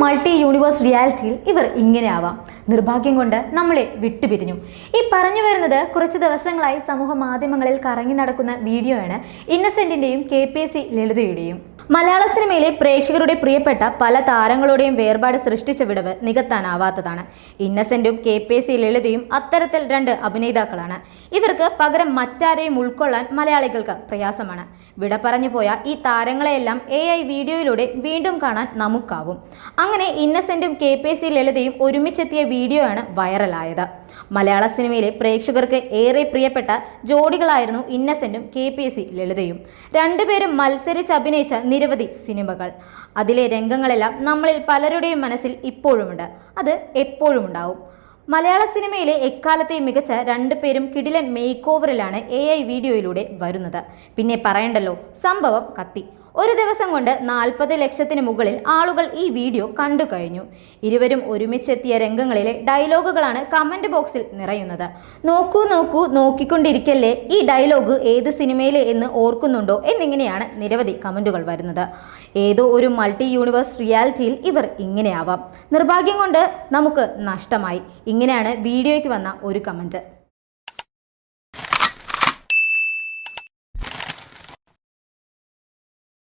Multi universe റിയാലിറ്റിയിൽ ഇവർ ഇങ്ങനെ ആവാം നിർഭാഗ്യം കൊണ്ട് നമ്മളെ വിട്ടുപിരിഞ്ഞു. ഈ പറഞ്ഞു വരുന്നത് കുറച്ച് ദിവസങ്ങളായി സമൂഹ മാധ്യമങ്ങളിൽ കറങ്ങി നടക്കുന്ന വീഡിയോയാണ് ഇന്നസെന്റിന്റെയും കെ പി എസ് സി ലളിതയുടെയും. മലയാള സിനിമയിലെ പ്രേക്ഷകരുടെ പ്രിയപ്പെട്ട പല താരങ്ങളുടെയും വേർപാട് സൃഷ്ടിച്ച വിടവ് നികത്താനാവാത്തതാണ്. ഇന്നസെന്റും കെ പി എസ് സി ലളിതയും അത്തരത്തിൽ രണ്ട് അഭിനേതാക്കളാണ്. ഇവർക്ക് പകരം മറ്റാരെയും ഉൾക്കൊള്ളാൻ മലയാളികൾക്ക് പ്രയാസമാണ്. വിട പറഞ്ഞു പോയ ഈ താരങ്ങളെയെല്ലാം എ ഐ വീഡിയോയിലൂടെ വീണ്ടും കാണാൻ നമുക്കാവും. അങ്ങനെ ഇന്നസെന്റും കെ പി എസ് സി ലളിതയും ഒരുമിച്ചെത്തിയ വീഡിയോയാണ് വൈറലായത്. മലയാള സിനിമയിലെ പ്രേക്ഷകർക്ക് ഏറെ പ്രിയപ്പെട്ട ജോഡികളായിരുന്നു ഇന്നസെന്റും കെ പി എസ് സി ലളിതയും. രണ്ടുപേരും മത്സരിച്ച് അഭിനയിച്ച നിരവധി സിനിമകൾ. അതിലെ രംഗങ്ങളെല്ലാം നമ്മളിൽ പലരുടെയും മനസ്സിൽ ഇപ്പോഴുമുണ്ട്. അത് എപ്പോഴും ഉണ്ടാവും മലയാള സിനിമയിലെ എക്കാലത്തെയും മികച്ച രണ്ടു പേരും കിടിലൻ മേക്ക് ഓവറിലാണ് എ ഐ വീഡിയോയിലൂടെ വരുന്നത്. പിന്നെ പറയണ്ടല്ലോ സംഭവം കത്തി. ഒരു ദിവസം കൊണ്ട് നാൽപ്പത് ലക്ഷത്തിന് മുകളിൽ ആളുകൾ ഈ വീഡിയോ കണ്ടു കഴിഞ്ഞു. ഇരുവരും ഒരുമിച്ചെത്തിയ രംഗങ്ങളിലെ ഡയലോഗുകളാണ് കമന്റ് ബോക്സിൽ നിറയുന്നത്. നോക്കൂ നോക്കൂ നോക്കിക്കൊണ്ടിരിക്കല്ലേ? ഈ ഡയലോഗ് ഏത് സിനിമയിലെ എന്ന് ഓർക്കുന്നുണ്ടോ? എന്നിങ്ങനെയാണ് നിരവധി കമന്റുകൾ വരുന്നത്. ഏതോ ഒരു മൾട്ടി യൂണിവേഴ്സ് റിയാലിറ്റിയിൽ ഇവർ ഇങ്ങനെയാവാം. നിർഭാഗ്യം കൊണ്ട് നമുക്ക് നഷ്ടമായി. ഇങ്ങനെയാണ് വീഡിയോയ്ക്ക് വന്ന ഒരു കമന്റ്.